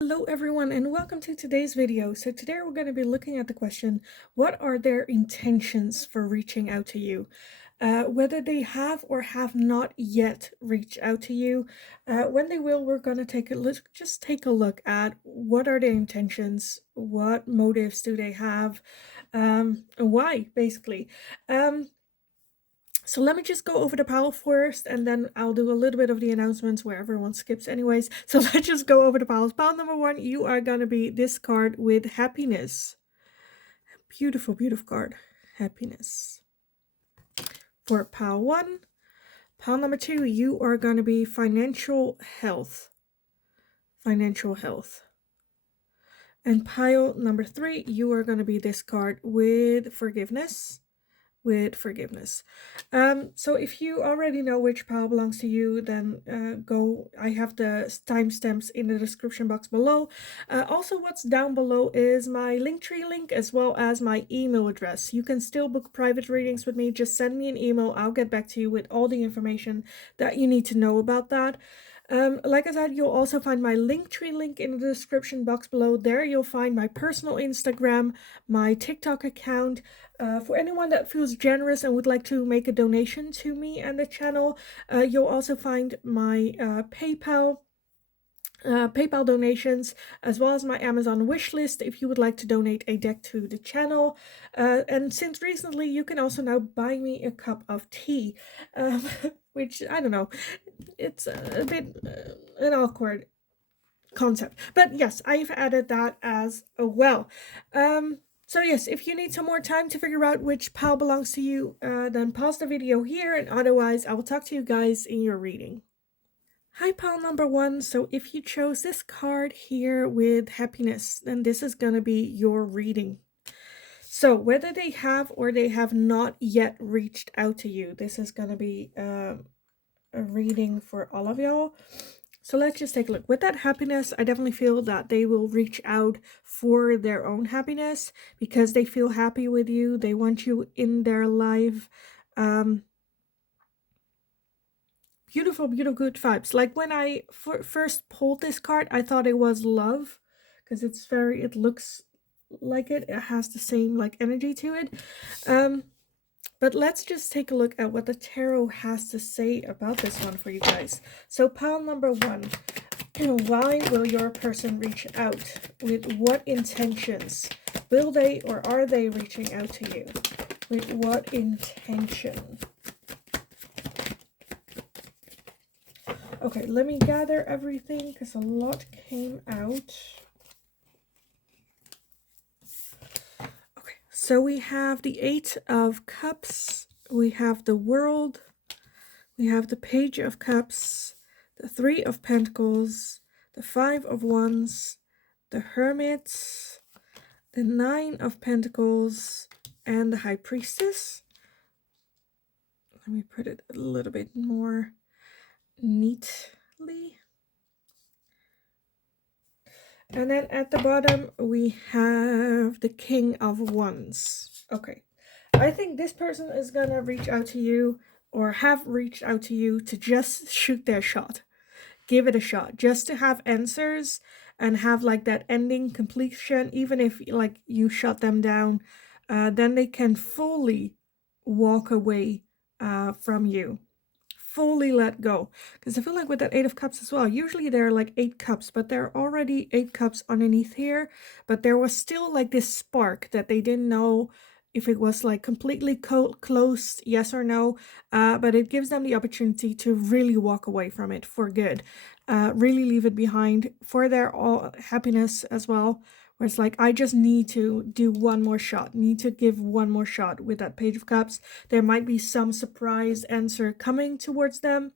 Hello everyone and welcome to today's video. So today we're going to be looking at the question, what are their intentions for reaching out to you? Whether they have or have not yet reached out to you. When they will, we're going to take a look at what are their intentions, what motives do they have, and why basically. So let me just go over the pile first, and then I'll do a little bit of the announcements where everyone skips anyways. So let's just go over the piles. Pile number 1, you are going to be this card with happiness. Beautiful, beautiful card. Happiness. For pile 1. Pile number 2, you are going to be financial health. Financial health. And pile number 3, you are going to be this card with forgiveness. So if you already know which pile belongs to you, then I have the timestamps in the description box below. Also, what's down below is my Linktree link as well as my email address. You can still book private readings with me. Just send me an email. I'll get back to you with all the information that you need to know about that. Like I said, you'll also find my Linktree link in the description box below. There you'll find my personal Instagram, my TikTok account. For anyone that feels generous and would like to make a donation to me and the channel, you'll also find my PayPal donations, as well as my Amazon wish list if you would like to donate a deck to the channel. And since recently, you can also now buy me a cup of tea, which, I don't know, it's a bit an awkward concept. But yes, I've added that as well. So yes, if you need some more time to figure out which pile belongs to you, then pause the video here, and otherwise I will talk to you guys in your reading. Hi, pile number 1. So if you chose this card here with happiness, then this is going to be your reading. So whether they have or they have not yet reached out to you, this is going to be a reading for all of y'all. So let's just take a look. With that happiness, I definitely feel that they will reach out for their own happiness because they feel happy with you. They want you in their life. Beautiful, beautiful, good vibes. Like when I first pulled this card, I thought it was love because it looks like it has the same like energy to it. But let's just take a look at what the tarot has to say about this one for you guys. So pile number 1, why will your person reach out? With what intentions? Will they or are they reaching out to you? With what intention? Okay, let me gather everything because a lot came out. Okay, so we have the 8 of Cups, we have the World, we have the Page of Cups, the 3 of Pentacles, the 5 of Wands, the Hermit, the 9 of Pentacles, and the High Priestess. Let me put it a little bit more neatly. And then at the bottom, we have the King of Wands. Okay. I think this person is going to reach out to you or have reached out to you to just shoot their shot. Give it a shot. Just to have answers and have like that ending completion. Even if like you shut them down, then they can fully walk away from you. Fully let go, because I feel like with that 8 of Cups as well, usually there are like 8 cups, but there are already 8 cups underneath here, but there was still like this spark that they didn't know if it was like completely closed, yes or no, but it gives them the opportunity to really walk away from it for good, really leave it behind for their happiness as well. Where it's like, I just need to do one more shot, need to give one more shot with that Page of Cups. There might be some surprise answer coming towards them.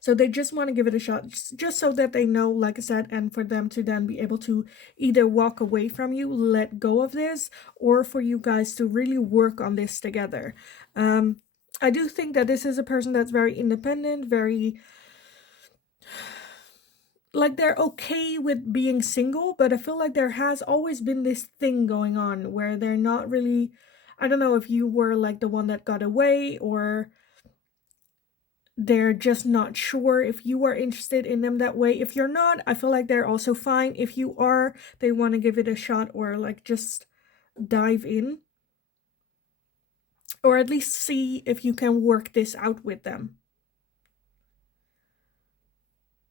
So they just want to give it a shot, just so that they know, like I said, and for them to then be able to either walk away from you, let go of this, or for you guys to really work on this together. I do think that this is a person that's very independent, very... like they're okay with being single, but I feel like there has always been this thing going on where they're not really... I don't know if you were like the one that got away, or they're just not sure if you are interested in them that way. If you're not, I feel like they're also fine. If you are, they want to give it a shot or like just dive in. Or at least see if you can work this out with them.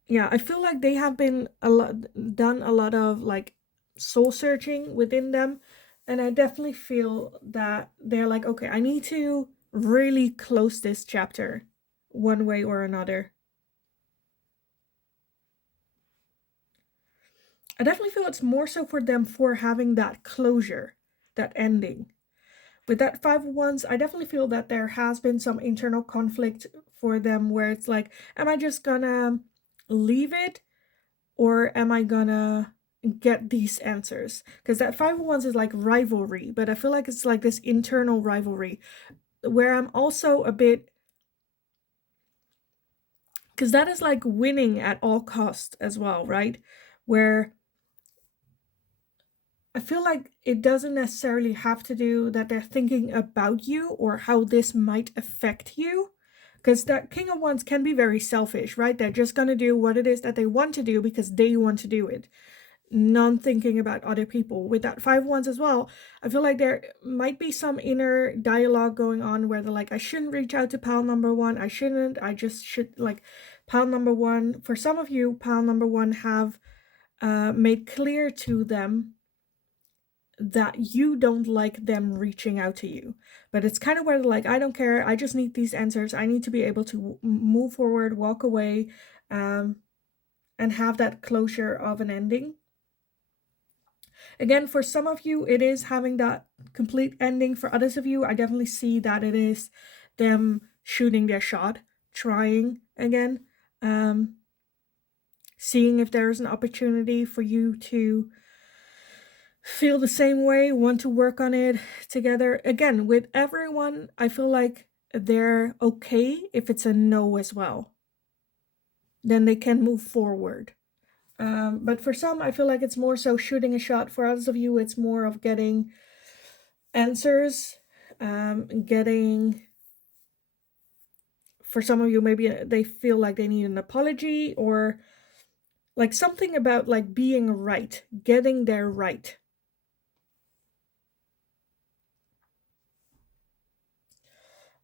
Yeah, I feel like they have been done a lot of like soul searching within them, and I definitely feel that they're like, okay, I need to really close this chapter one way or another. I definitely feel it's more so for them for having that closure, that ending. With that Five of Wands, I definitely feel that there has been some internal conflict for them where it's like, am I just gonna leave it, or am I gonna get these answers? Because that Five of Wands is like rivalry, but I feel like it's like this internal rivalry where I'm also a bit, because that is like winning at all cost as well, right? Where I feel like it doesn't necessarily have to do that they're thinking about you or how this might affect you. Because that King of Wands can be very selfish, right? They're just going to do what it is that they want to do because they want to do it, non thinking about other people. With that Five of Wands as well, I feel like there might be some inner dialogue going on where they're like, I shouldn't reach out to pal number one. I shouldn't. I just should, like, pal number one. For some of you, pal number one have made clear to them that you don't like them reaching out to you. But it's kind of where they're like, I don't care. I just need these answers. I need to be able to move forward, walk away, and have that closure of an ending. Again, for some of you, it is having that complete ending. For others of you, I definitely see that it is them shooting their shot, trying again, seeing if there is an opportunity for you to feel the same way, want to work on it together. Again, with everyone, I feel like they're okay if it's a no as well. Then they can move forward. But for some, I feel like it's more so shooting a shot. For others of you, it's more of getting answers, getting, for some of you, maybe they feel like they need an apology or like something about like being right, getting their right.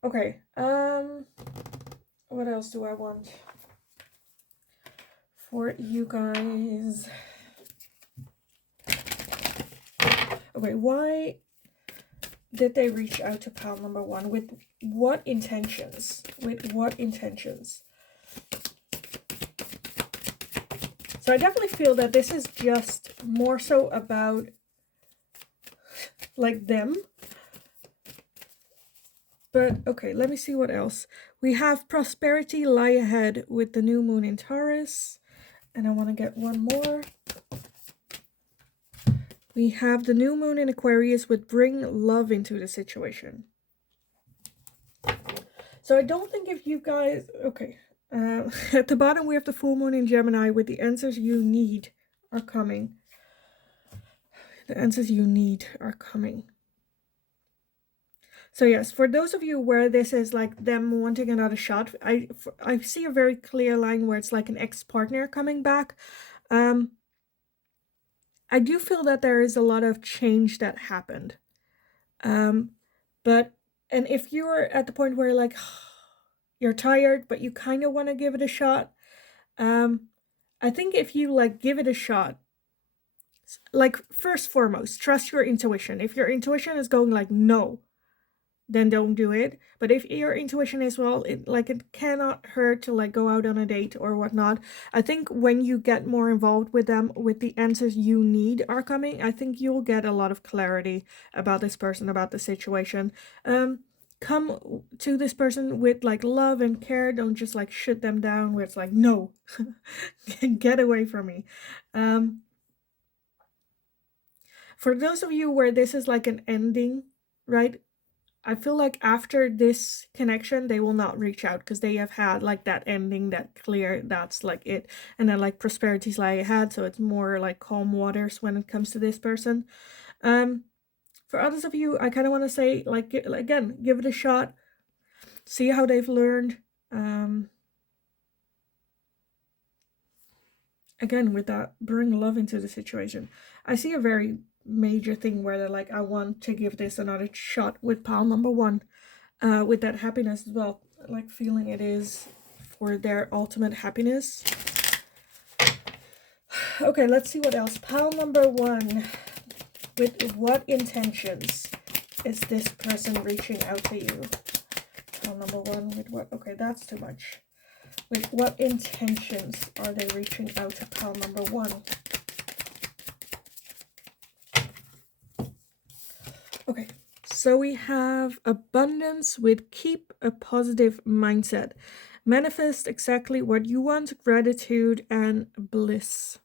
Okay, what else do I want for you guys? Okay, why did they reach out to pal number one? With what intentions? With what intentions? So I definitely feel that this is just more so about like them. But okay, let me see what else. We have prosperity lie ahead with the new moon in Taurus. And I want to get one more. We have the new moon in Aquarius with bring love into the situation. So I don't think if you guys, okay. At the bottom we have the full moon in Gemini with the answers you need are coming. The answers you need are coming. So yes, for those of you where this is like them wanting another shot, I see a very clear line where it's like an ex-partner coming back. I do feel that there is a lot of change that happened. But, and if you're at the point where like, you're tired, but you kind of want to give it a shot, I think if you like give it a shot, like first foremost, trust your intuition. If your intuition is going like, no, then don't do it. But if your intuition is, well, it cannot hurt to like go out on a date or whatnot. I think when you get more involved with them, with the answers you need are coming, I think you'll get a lot of clarity about this person, about the situation. Come to this person with like love and care. Don't just like shut them down where it's like, no, get away from me. For those of you where this is like an ending, right? I feel like after this connection, they will not reach out because they have had like that ending, that clear, that's like it. And then like prosperity's lie ahead, so it's more like calm waters when it comes to this person. For others of you, I kind of want to say, like, again, give it a shot, see how they've learned. again, with that, bring love into the situation. I see a very major thing where they're like, I want to give this another shot with pile number one, with that happiness as well, like feeling it is for their ultimate happiness. Okay, let's see what else. Pile number one, with what intentions is this person reaching out to you? Pile number one, with what? Okay, that's too much. With what intentions are they reaching out to pile number one? Okay, so we have abundance with keep a positive mindset. Manifest exactly what you want, gratitude and bliss.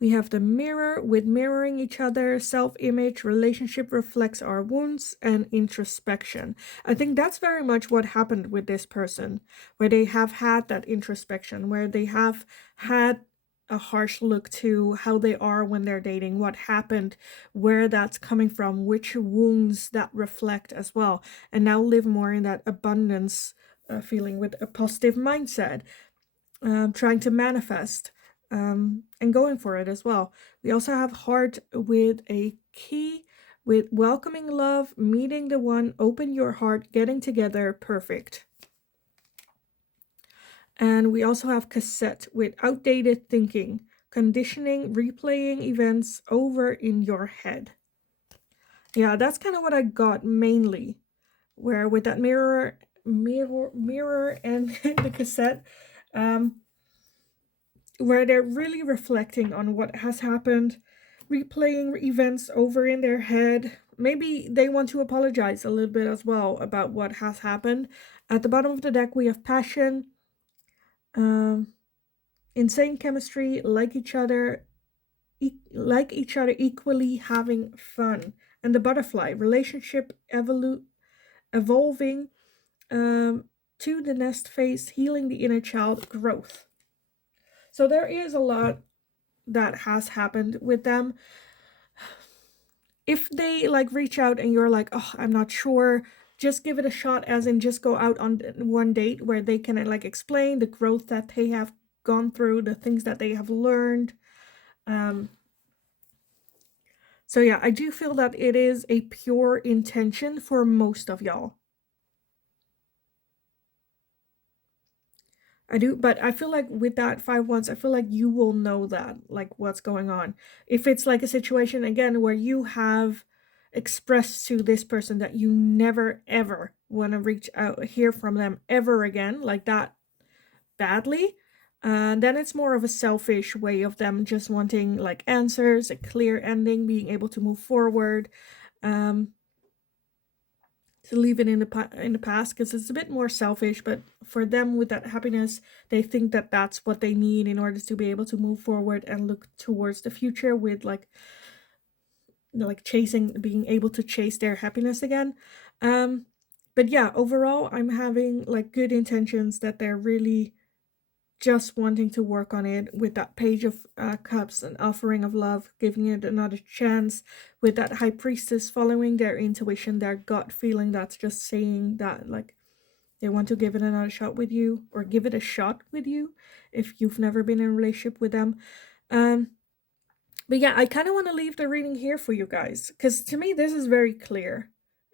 We have the mirror with mirroring each other, self-image, relationship reflects our wounds, and introspection. I think that's very much what happened with this person, where they have had that introspection, where they have had a harsh look to how they are when they're dating, what happened, where that's coming from, which wounds that reflect as well, and now live more in that abundance feeling with a positive mindset, trying to manifest and going for it as well. We also have heart with a key with welcoming love, meeting the one, open your heart, getting together, perfect. And we also have cassette with outdated thinking, conditioning, replaying events over in your head. Yeah, that's kind of what I got mainly, where with that mirror and the cassette, where they're really reflecting on what has happened, replaying events over in their head. Maybe they want to apologize a little bit as well about what has happened. At the bottom of the deck, we have passion, insane chemistry, like each other equally, having fun, and the butterfly relationship evolving, to the nest phase, healing the inner child, growth. So there is a lot that has happened with them. If they like reach out and you're like, oh, I'm not sure, just give it a shot, as in just go out on one date where they can like explain the growth that they have gone through, the things that they have learned. So yeah, I do feel that it is a pure intention for most of y'all. I do, but I feel like with that 5 wands, I feel like you will know that, like what's going on. If it's like a situation again where you have expressed to this person that you never ever want to reach out, hear from them ever again, like that badly, then it's more of a selfish way of them just wanting like answers, a clear ending, being able to move forward. To leave it in the past, because it's a bit more selfish, but for them with that happiness, they think that that's what they need in order to be able to move forward and look towards the future with like chasing, being able to chase their happiness again. But yeah, overall I'm having like good intentions, that they're really just wanting to work on it with that page of cups, and offering of love, giving it another chance, with that high priestess following their intuition, their gut feeling, that's just saying that like they want to give it another shot with you, or give it a shot with you if you've never been in a relationship with them. But yeah, I kind of want to leave the reading here for you guys, because to me this is very clear.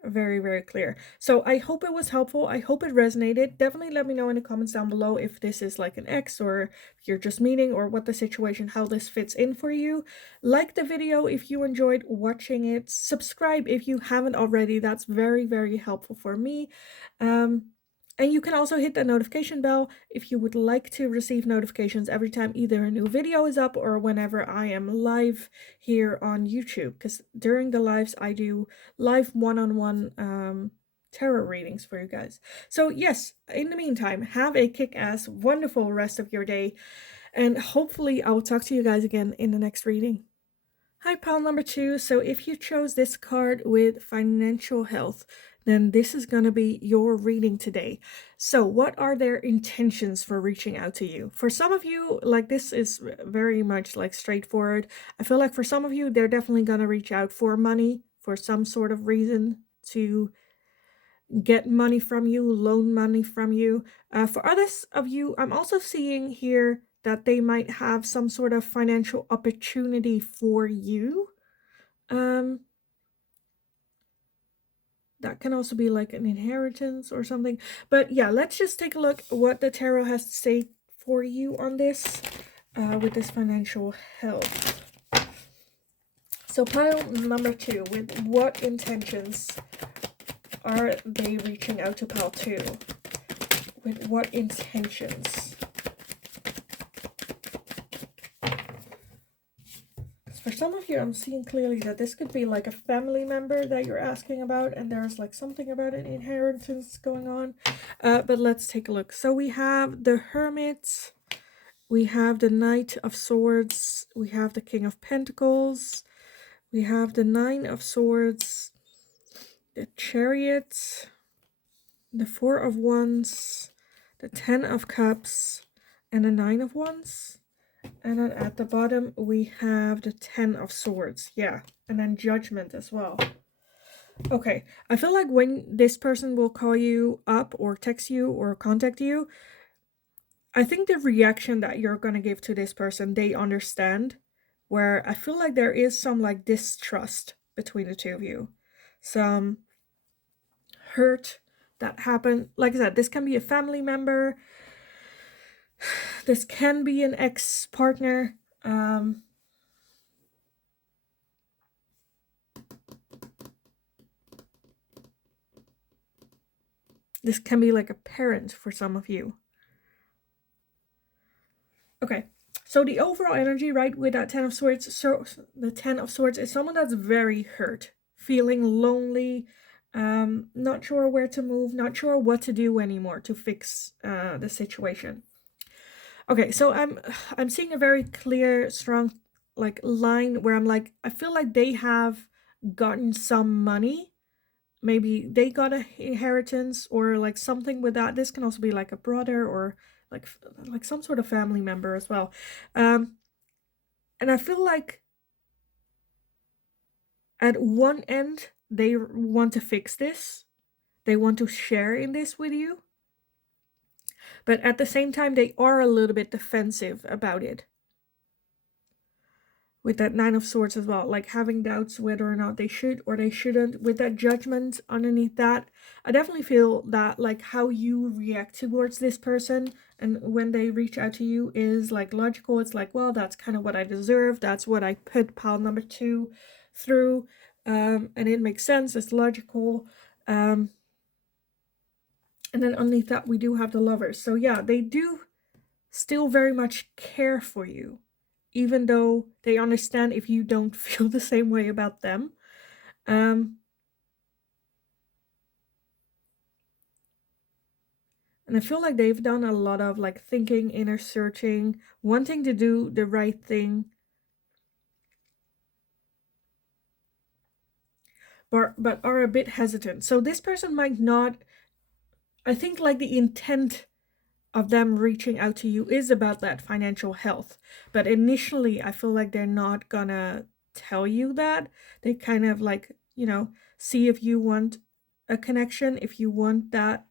Very, very clear. So I hope it was helpful. I hope it resonated. Definitely let me know in the comments down below if this is like an ex, or if you're just meeting, or what the situation, how this fits in for you. Like the video if you enjoyed watching it. Subscribe if you haven't already. That's very, very helpful for me. And you can also hit the notification bell if you would like to receive notifications every time either a new video is up, or whenever I am live here on YouTube. Because during the lives, I do live one-on-one tarot readings for you guys. So yes, in the meantime, have a kick-ass, wonderful rest of your day. And hopefully I'll talk to you guys again in the next reading. Hi, pile number 2. So if you chose this card with financial health, then this is going to be your reading today. So what are their intentions for reaching out to you? For some of you, like, this is very much like straightforward. I feel like for some of you, they're definitely going to reach out for money, for some sort of reason to get money from you, loan money from you. For others of you, I'm also seeing here that they might have some sort of financial opportunity for you. That can also be like an inheritance or something. But yeah, let's just take a look at what the tarot has to say for you on this with this financial health. So pile number 2, with what intentions are they reaching out to pile 2? With what intentions? For some of you, I'm seeing clearly that this could be like a family member that you're asking about, and there's like something about an inheritance going on. But let's take a look. So we have the Hermit, we have the Knight of Swords, we have the King of Pentacles, we have the Nine of Swords, the Chariot, the Four of Wands, the Ten of Cups, and the Nine of Wands. And then at the bottom, we have the Ten of Swords. Yeah. And then Judgment as well. Okay. I feel like when this person will call you up or text you or contact you, I think the reaction that you're going to give to this person, they understand. Where I feel like there is some like distrust between the two of you. Some hurt that happened. Like I said, this can be a family member. This can be an ex-partner. This can be like a parent for some of you. Okay, so the overall energy, right, with that Ten of Swords, so the Ten of Swords is someone that's very hurt, feeling lonely, not sure where to move, not sure what to do anymore to fix the situation. Okay, so I'm seeing a very clear, strong like line where I'm like, I feel like they have gotten some money. Maybe they got an inheritance or like something with that. This can also be like a brother or like some sort of family member as well. And I feel like at one end, they want to fix this. They want to share in this with you. But at the same time, they are a little bit defensive about it. With that Nine of Swords as well, like having doubts whether or not they should or they shouldn't. With that Judgment underneath that, I definitely feel that like how you react towards this person and when they reach out to you is like logical. It's like, well, that's kind of what I deserve. That's what I put pile number 2 through, and it makes sense. It's logical. And then underneath that, we do have the Lovers. So yeah, they do still very much care for you, even though they understand if you don't feel the same way about them. And I feel like they've done a lot of like thinking, inner searching, wanting to do the right thing. But are a bit hesitant. So this person might not, I think like the intent of them reaching out to you is about that financial health. But initially, I feel like they're not gonna tell you that. They kind of like, you know, see if you want a connection, if you want that.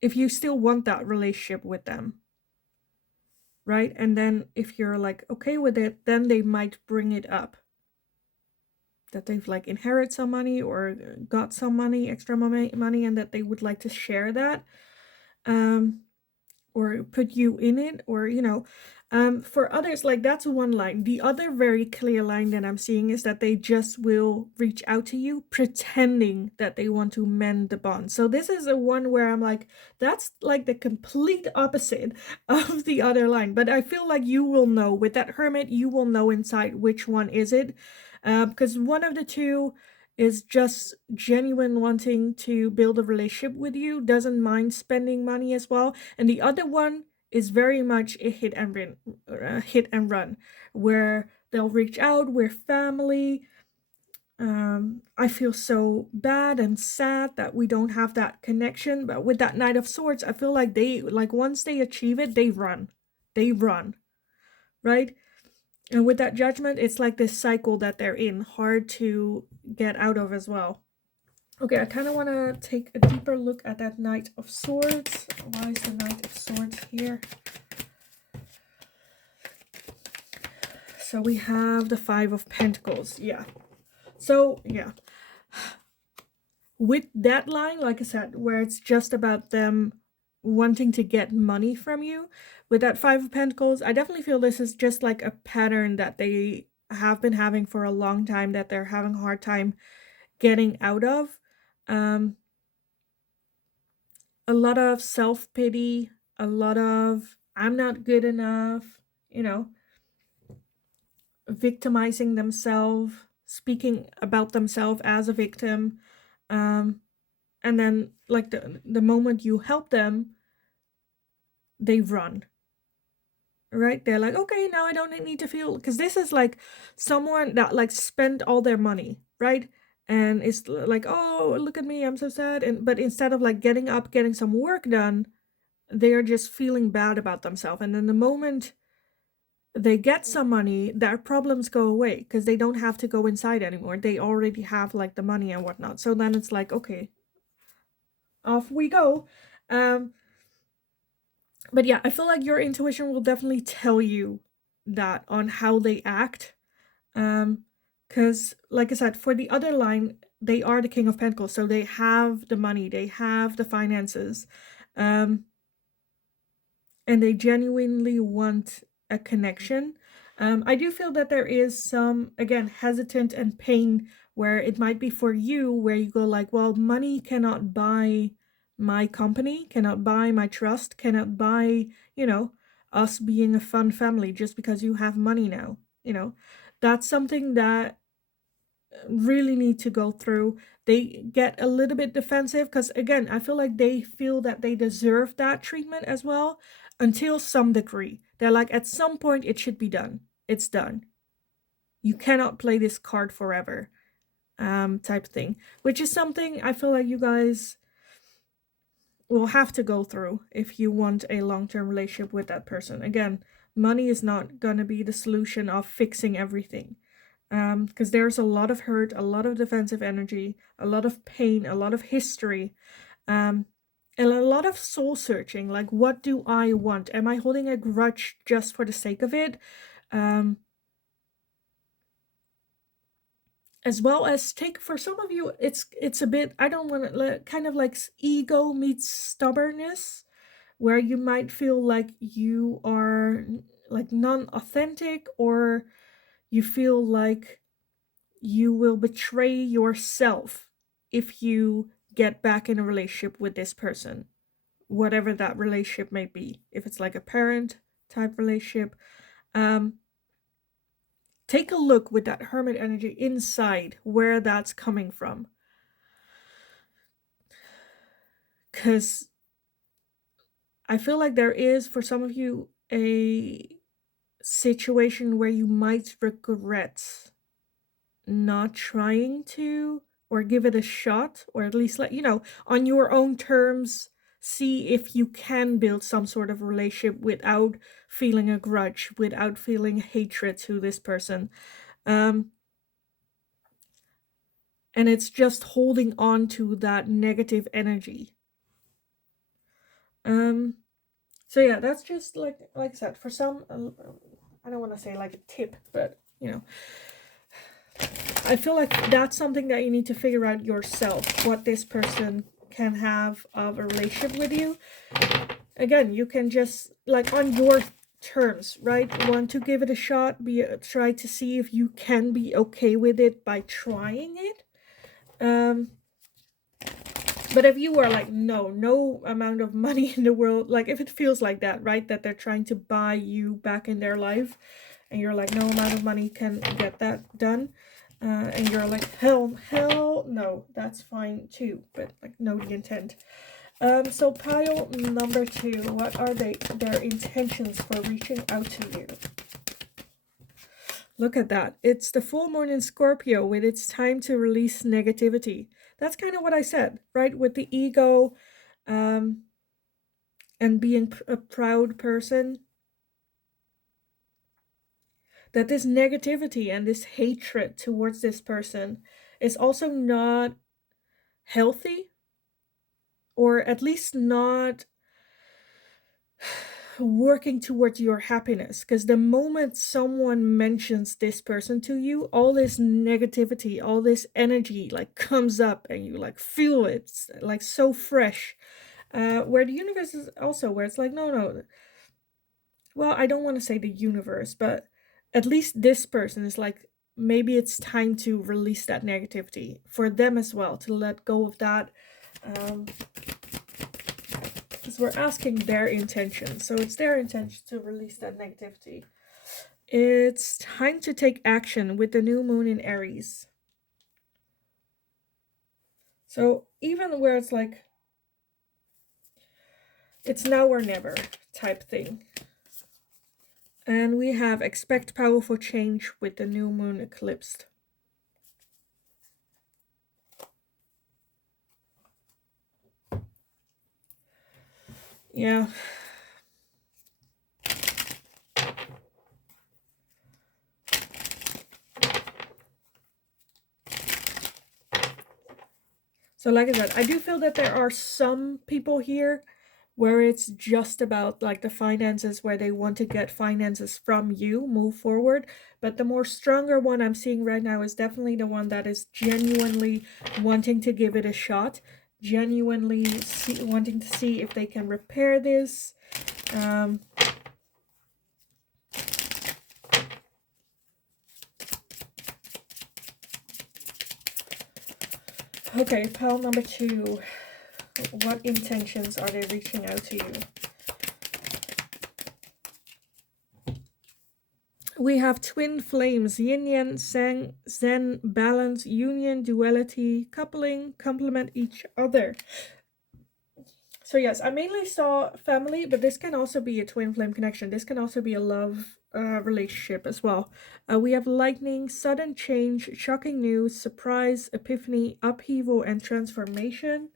If you still want that relationship with them. Right? And then if you're like okay with it, then they might bring it up. That they've like inherited some money or got some money, extra money, and that they would like to share that. Or put you in it, or you know, for others, like that's one line. The other very clear line that I'm seeing is that they just will reach out to you pretending that they want to mend the bond. So this is a one where I'm like, that's like the complete opposite of the other line. But I feel like you will know with that Hermit, you will know inside which one is it, because one of the two is just genuine wanting to build a relationship with you, doesn't mind spending money as well, and the other one is very much a hit and run, where they'll reach out, we're family. I feel so bad and sad that we don't have that connection. But with that Knight of Swords, I feel like they like once they achieve it, they run, right? And with that Judgment, it's like this cycle that they're in, hard to get out of as well. Okay, I kind of want to take a deeper look at that Knight of Swords. Why is the Knight of Swords here? So we have the Five of Pentacles. Yeah. So, yeah. With that line, like I said, where it's just about them wanting to get money from you, with that Five of Pentacles, I definitely feel this is just like a pattern that they have been having for a long time, that they're having a hard time getting out of. A lot of self-pity, a lot of I'm not good enough, you know, victimizing themselves, speaking about themselves as a victim. And then like the moment you help them, they run. Right? They're like, okay, now I don't need to feel, because this is like someone that like spent all their money, right? And it's like, oh, look at me, I'm so sad. And but instead of like getting up, getting some work done, they are just feeling bad about themselves. And then the moment they get some money, their problems go away because they don't have to go inside anymore. They already have like the money and whatnot. So then it's like, okay, off we go. But yeah, I feel like your intuition will definitely tell you that on how they act. Because like I said, for the other line, they are the King of Pentacles, so they have the money, they have the finances. And they genuinely want a connection. I do feel that there is some, again, hesitant and pain where it might be for you, where you go like, well, money cannot buy my company, cannot buy my trust, cannot buy, you know, us being a fun family just because you have money now, you know. That's something that really need to go through. They get a little bit defensive because, again, I feel like they feel that they deserve that treatment as well, until some degree. They're like, at some point it should be done. It's done. You cannot play this card forever, type thing, which is something I feel like you guys will have to go through if you want a long-term relationship with that person. Again, money is not gonna be the solution of fixing everything. Because there's a lot of hurt, a lot of defensive energy, a lot of pain, a lot of history, and a lot of soul searching. Like, what do I want? Am I holding a grudge just for the sake of it? As well as take, for some of you, it's a bit, I don't want to, kind of like ego meets stubbornness, where you might feel like you are like non-authentic, or you feel like you will betray yourself if you get back in a relationship with this person, whatever that relationship may be. If it's like a parent type relationship, take a look with that Hermit energy inside where that's coming from. Because I feel like there is, for some of you, a situation where you might regret not trying to, or give it a shot, or at least let, you know, on your own terms, see if you can build some sort of relationship without feeling a grudge, without feeling hatred to this person. And it's just holding on to that negative energy. So yeah, that's just like I said, for some, I don't want to say like a tip, but you know, I feel like that's something that you need to figure out yourself, what this person can have of a relationship with you. Again, you can just, like, on your terms, right? Want to give it a shot, try to see if you can be okay with it by trying it. But if you are like, no amount of money in the world, like if it feels like that, right, that they're trying to buy you back in their life, and you're like, no amount of money can get that done, and you're like, hell no, that's fine too, but like, know the intent. So pile number 2, what are their intentions for reaching out to you? Look at that. It's the full moon in Scorpio with its time to release negativity. That's kind of what I said, right? With the ego, and being a proud person. That this negativity and this hatred towards this person is also not healthy, or at least not working towards your happiness. Because the moment someone mentions this person to you, all this negativity, all this energy like comes up and you like feel it. It's like so fresh. Where the universe is also where it's like, no, well, I don't want to say the universe, but at least this person is like, maybe it's time to release that negativity for them as well, to let go of that. Because we're asking their intention, so it's their intention to release that negativity. It's time to take action with the new moon in Aries. So even where it's like, it's now or never type thing. And we have expect powerful change with the new moon eclipsed. Yeah. So like I said, I do feel that there are some people here where it's just about like the finances, where they want to get finances from you, move forward. But the more stronger one I'm seeing right now is definitely the one that is genuinely wanting to give it a shot, genuinely wanting to see if they can repair this. Okay, pile number 2. What intentions are they reaching out to you? We have twin flames, yin yang, zen, balance, union, duality, coupling, complement each other. So yes, I mainly saw family, but this can also be a twin flame connection. This can also be a love relationship as well. We have lightning, sudden change, shocking news, surprise, epiphany, upheaval, and transformation.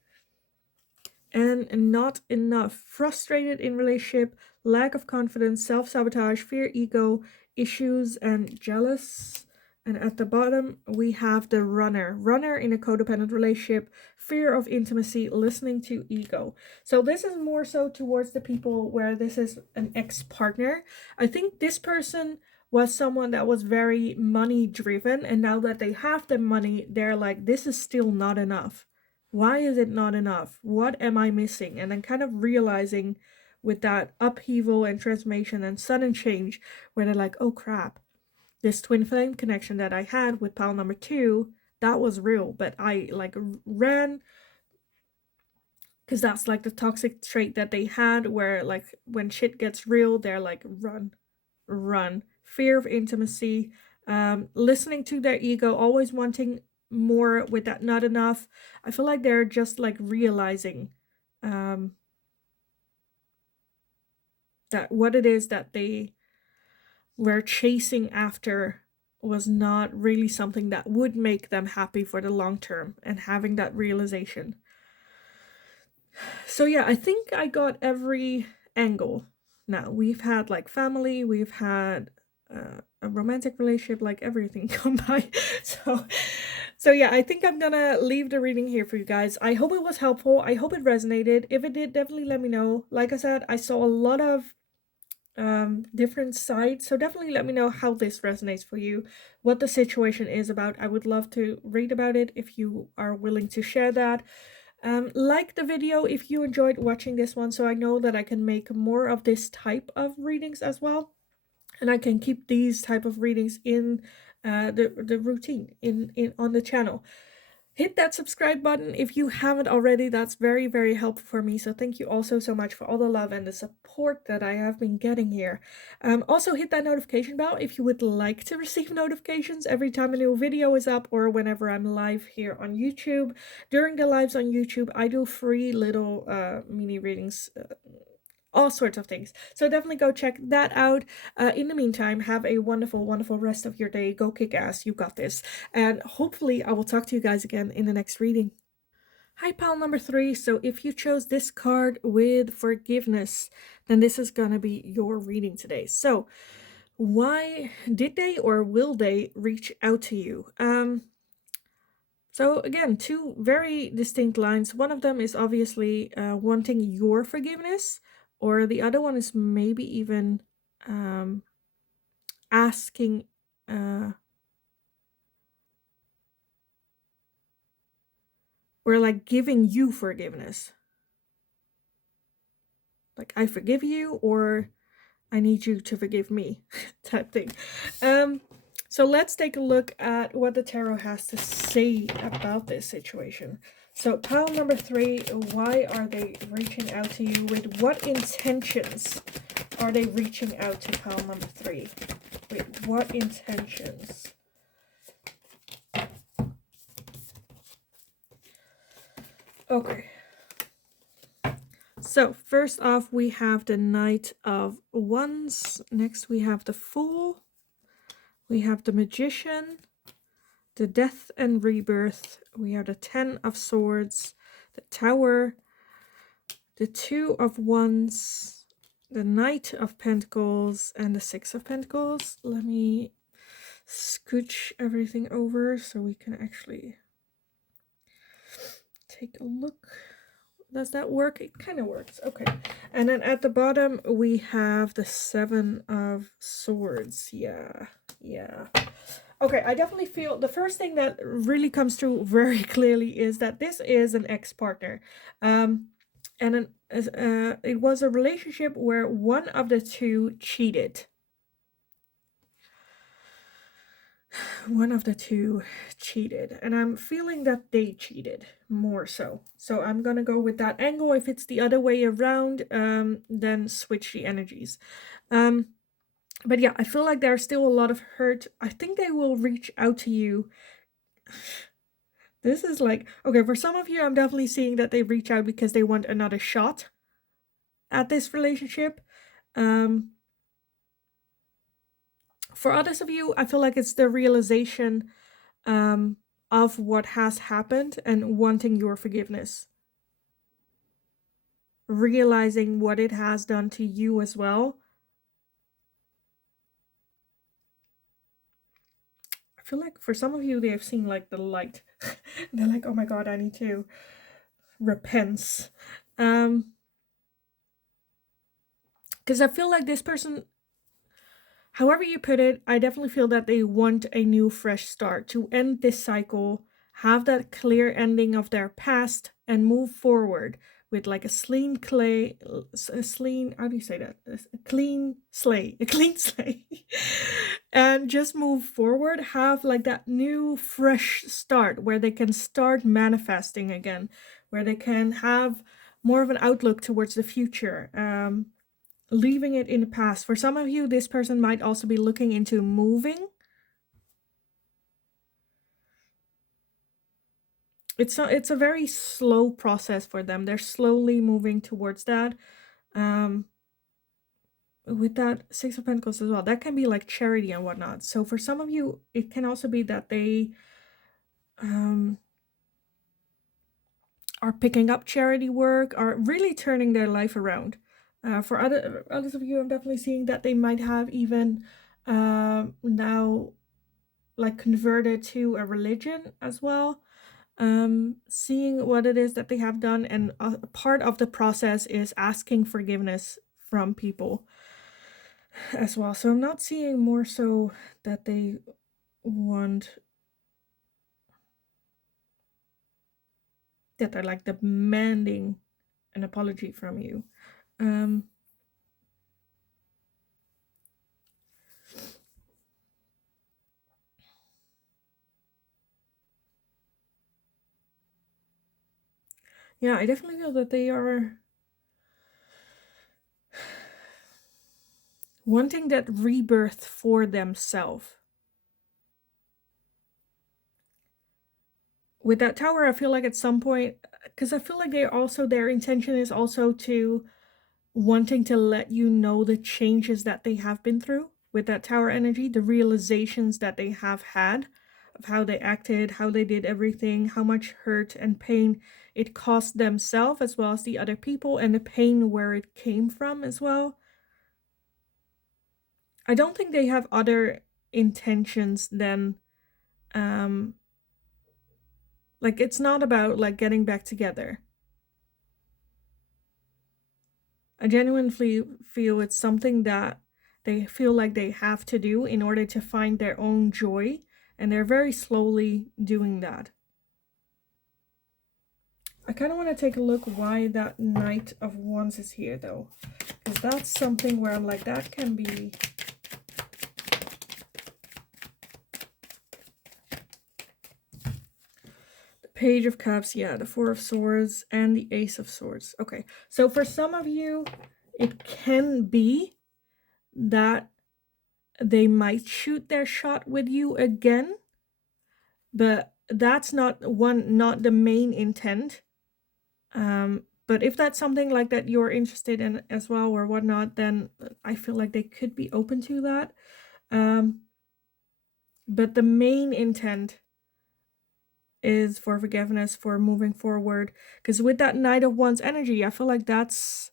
And not enough. Frustrated in relationship, lack of confidence, self-sabotage, fear, ego, issues, and jealous. And at the bottom, we have the runner. Runner in a codependent relationship, fear of intimacy, listening to ego. So this is more so towards the people where this is an ex-partner. I think this person was someone that was very money driven, and now that they have the money, they're like, this is still not enough. Why is it not enough? What am I missing? And then kind of realizing with that upheaval and transformation and sudden change where they're like, oh crap, this twin flame connection that I had with pile number 2, that was real, but I like ran, because that's like the toxic trait that they had where like when shit gets real, they're like run. Fear of intimacy, listening to their ego, always wanting more with that not enough. I feel like they're just like realizing that what it is that they were chasing after was not really something that would make them happy for the long term, and having that realization. So yeah, I think I got every angle. Now we've had like family, we've had a romantic relationship, like everything come by. So yeah, I think I'm gonna leave the reading here for you guys. I hope it was helpful. I hope it resonated. If it did, definitely let me know. Like I said, I saw a lot of different sides, so definitely let me know how this resonates for you, what the situation is about. I would love to read about it if you are willing to share that. Like the video if you enjoyed watching this one, so I know that I can make more of this type of readings as well, and I can keep these type of readings in the routine in on the channel. Hit that subscribe button if you haven't already. That's very, very helpful for me. So thank you also so much for all the love and the support that I have been getting here. Also hit that notification bell if you would like to receive notifications every time a new video is up, or whenever I'm live here on YouTube. During the lives on YouTube, I do free little mini readings, all sorts of things. So definitely go check that out. In the meantime, have a wonderful, wonderful rest of your day. Go kick ass. You got this. And hopefully I will talk to you guys again in the next reading. Hi, pile number 3. So if you chose this card with forgiveness, then this is going to be your reading today. So why did they or will they reach out to you? So again, two very distinct lines. One of them is obviously wanting your forgiveness, or the other one is maybe even um, asking, uh, or like giving you forgiveness. Like, I forgive you, or I need you to forgive me, type thing. So let's take a look at what the tarot has to say about this situation. So pile number 3, why are they reaching out to you? With what intentions are they reaching out to pile number 3? With what intentions? Okay. So first off, we have the Knight of Wands. Next, we have the Fool. We have the Magician, the Death and Rebirth. We have the 10 of Swords, the Tower, the 2 of Wands, the Knight of Pentacles, and the 6 of Pentacles. Let me scooch everything over so we can actually take a look. Does that work? It kind of works. Okay. And then at the bottom, we have the 7 of Swords. Yeah. Okay, I definitely feel the first thing that really comes through very clearly is that this is an ex-partner. And it was a relationship where one of the two cheated. One of the two cheated, and I'm feeling that they cheated more so. So I'm gonna go with that angle. If it's the other way around, then switch the energies. But yeah, I feel like there's still a lot of hurt. I think they will reach out to you. This is like, okay, for some of you, I'm definitely seeing that they reach out because they want another shot at this relationship. For others of you, I feel like it's the realization of what has happened and wanting your forgiveness. Realizing what it has done to you as well. I feel like for some of you, they have seen like the light. They're like, oh my god, I need to repent. Because I feel like this person, however you put it, I definitely feel that they want a new fresh start to end this cycle, have that clear ending of their past, and move forward with like a clean slate, and just move forward, have like that new fresh start where they can start manifesting again, where they can have more of an outlook towards the future. Leaving it in the past. For some of you, this person might also be looking into moving. It's a very slow process for them. They're slowly moving towards that. With that 6 of Pentacles as well, that can be like charity and whatnot. So for some of you, it can also be that they are picking up charity work, are really turning their life around. For others of you, I'm definitely seeing that they might have even now like converted to a religion as well. Seeing what it is that they have done, and a part of the process is asking forgiveness from people as well. So I'm not seeing more so that they want, that they're like demanding an apology from you. Yeah, I definitely feel that they are wanting that rebirth for themselves. With that tower, I feel like at some point, because I feel like their intention is also to wanting to let you know the changes that they have been through with that tower energy, the realizations that they have had of how they acted, how they did everything, how much hurt and pain it cost themselves as well as the other people, and the pain where it came from as well. I don't think they have other intentions than Like, it's not about like getting back together. I genuinely feel it's something that they feel like they have to do in order to find their own joy, and they're very slowly doing that. I kind of want to take a look why that Knight of Wands is here, though, because that's something where I'm like, that can be... The Page of Cups, yeah, the Four of Swords, and the Ace of Swords. Okay, so for some of you, it can be that they might shoot their shot with you again, but that's not the main intent. But if that's something like that you're interested in as well or whatnot, then I feel like they could be open to that. But the main intent is for forgiveness, for moving forward. Because with that Knight of Wands energy, I feel like that's...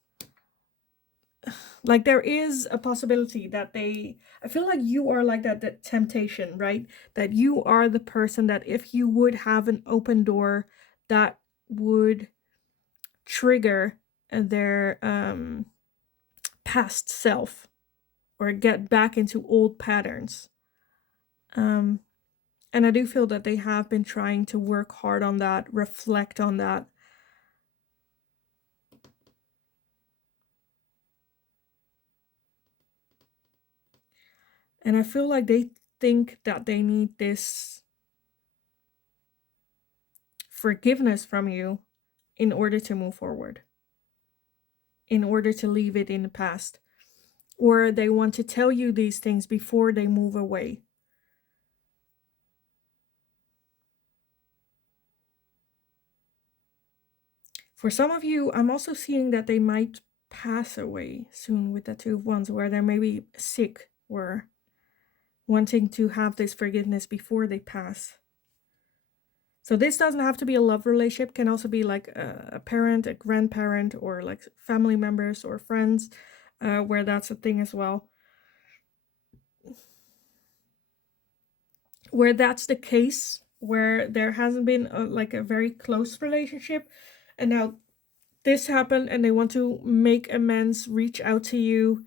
like there is a possibility that I feel like you are like that temptation, right? That you are the person that if you would have an open door, that would trigger their past self or get back into old patterns. And I do feel that they have been trying to work hard on that, reflect on that. And I feel like they think that they need this forgiveness from you in order to move forward, in order to leave it in the past. Or they want to tell you these things before they move away. For some of you, I'm also seeing that they might pass away soon with the Two of Wands, where they're maybe sick or wanting to have this forgiveness before they pass. So this doesn't have to be a love relationship, can also be like a parent, a grandparent, or like family members or friends, where that's a thing as well. Where that's the case, where there hasn't been like a very close relationship, and now this happened and they want to make amends, reach out to you.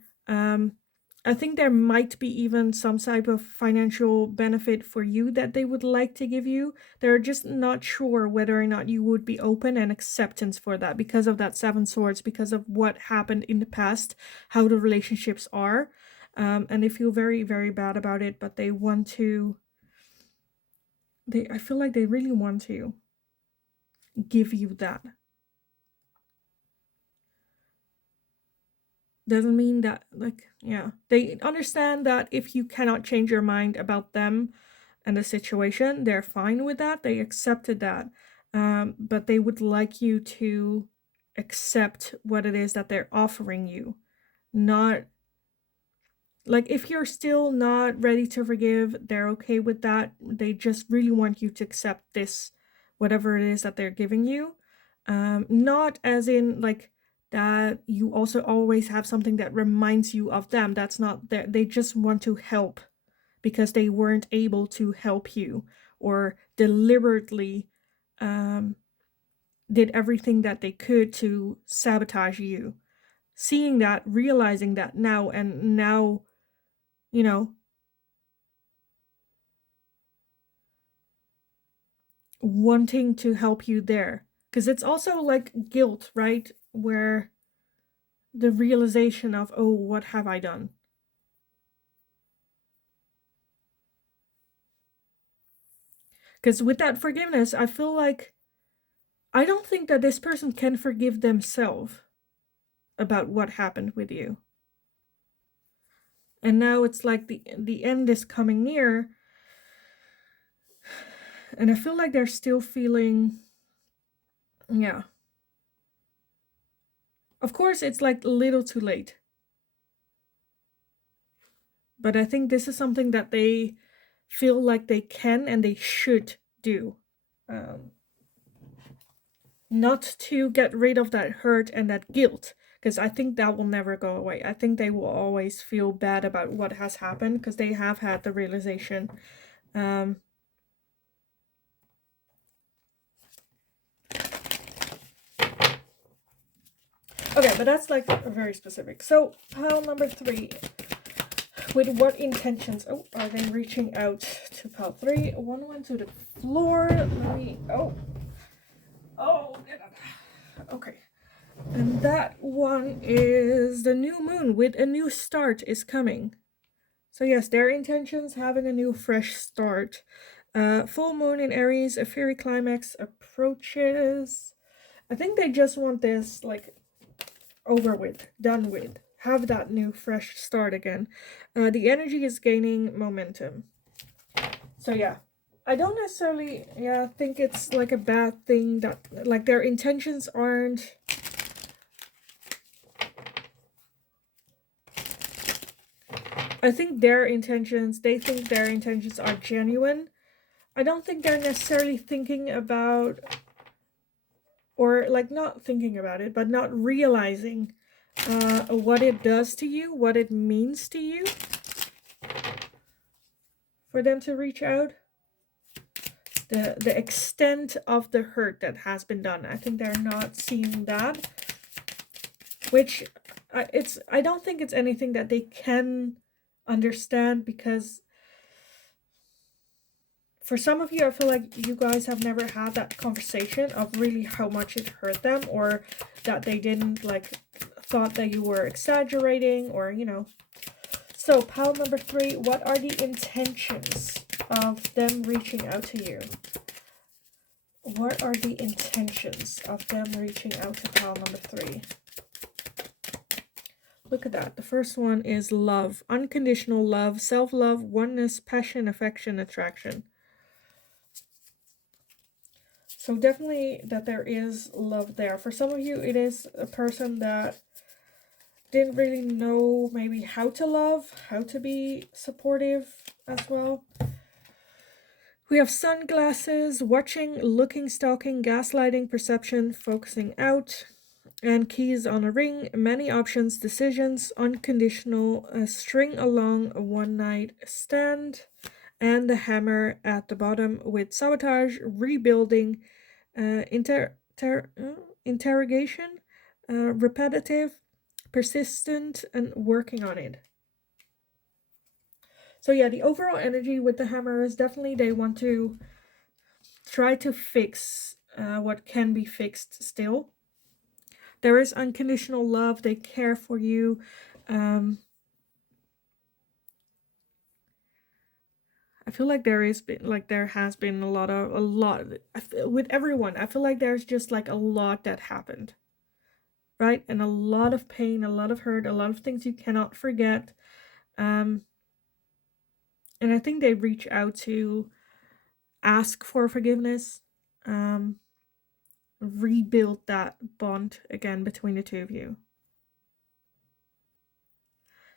I think there might be even some type of financial benefit for you that they would like to give you. They're just not sure whether or not you would be open and acceptance for that because of that Seven Swords, because of what happened in the past, how the relationships are. And they feel very, very bad about it, but they want to... I feel like they really want to give you that. Doesn't mean that, like, yeah, they understand that if you cannot change your mind about them and the situation, they're fine with that. They accepted that. But they would like you to accept what it is that they're offering you. Not like, if you're still not ready to forgive, they're okay with that. They just really want you to accept this, whatever it is that they're giving you. Not as in like that you also always have something that reminds you of them. That's not that. They just want to help because they weren't able to help you, or deliberately did everything that they could to sabotage you. Seeing that, realizing that now, and now, you know, wanting to help you there. Because it's also like guilt, right? Where the realization of, oh, what have I done? Because with that forgiveness, I feel like I don't think that this person can forgive themselves about what happened with you. And now it's like the end is coming near. And I feel like they're still feeling, yeah. Of course, it's like a little too late. But I think this is something that they feel like they can and they should do. Not to get rid of that hurt and that guilt, because I think that will never go away. I think they will always feel bad about what has happened because they have had the realization. Okay, but that's like very specific. So pile number 3. With what intentions? Oh, are they reaching out to pile 3? One went to the floor. Let me... Oh, get up. Okay. And that one is the new moon with a new start is coming. So yes, their intentions, having a new fresh start. Full moon in Aries, a fairy climax approaches. I think they just want this like over with, done with. Have that new fresh start again. The energy is gaining momentum. So yeah, I don't necessarily think it's like a bad thing that like their intentions aren't. I think they think their intentions are genuine. I don't think they're necessarily thinking about, or like not thinking about it, but not realizing what it does to you, what it means to you for them to reach out. The extent of the hurt that has been done. I think they're not seeing that, which I don't think it's anything that they can understand, because for some of you, I feel like you guys have never had that conversation of really how much it hurt them, or that they didn't like thought that you were exaggerating, or you know. So pile number 3, what are the intentions of them reaching out to you? What are the intentions of them reaching out to pile number 3? Look at that. The first one is love, unconditional love, self-love, oneness, passion, affection, attraction. So definitely that there is love there. For some of you, it is a person that didn't really know maybe how to love, how to be supportive as well. We have sunglasses, watching, looking, stalking, gaslighting, perception, focusing out, and keys on a ring, many options, decisions, unconditional, string along, a one night stand, and the hammer at the bottom with sabotage, rebuilding, interrogation, repetitive, persistent, and working on it. So yeah, the overall energy with the hammer is definitely they want to try to fix what can be fixed still. There is unconditional love. They care for you. I feel like there has been a lot with everyone. I feel like there's just like a lot that happened, right? And a lot of pain, a lot of hurt, a lot of things you cannot forget. And I think they reach out to ask for forgiveness, rebuild that bond again between the two of you.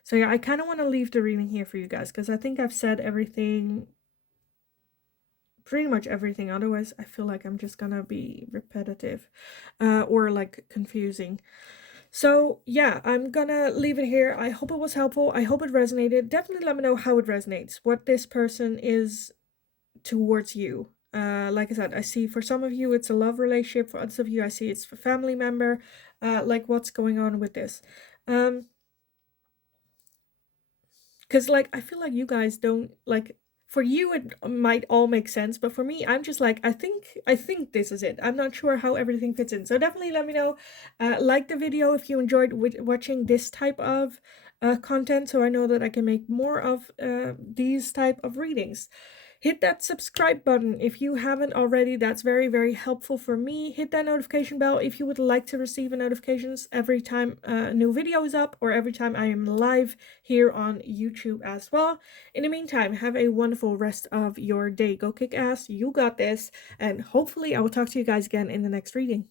So yeah, I kind of want to leave the reading here for you guys, because I think I've said everything, pretty much everything. Otherwise, I feel like I'm just gonna be repetitive or like confusing. So yeah, I'm gonna leave it here. I hope it was helpful. I hope it resonated. Definitely let me know how it resonates, what this person is towards you. Like I said, I see for some of you it's a love relationship. For others of you, I see it's a family member. Like what's going on with this? Because like I feel like you guys don't like, for you it might all make sense, but for me I'm just like I think this is it. I'm not sure how everything fits in. So definitely let me know. Like the video if you enjoyed watching this type of content, so I know that I can make more of these type of readings. Hit that subscribe button if you haven't already. That's very, very helpful for me. Hit that notification bell if you would like to receive notifications every time a new video is up, or every time I am live here on YouTube as well. In the meantime, have a wonderful rest of your day. Go kick ass. You got this. And hopefully I will talk to you guys again in the next reading.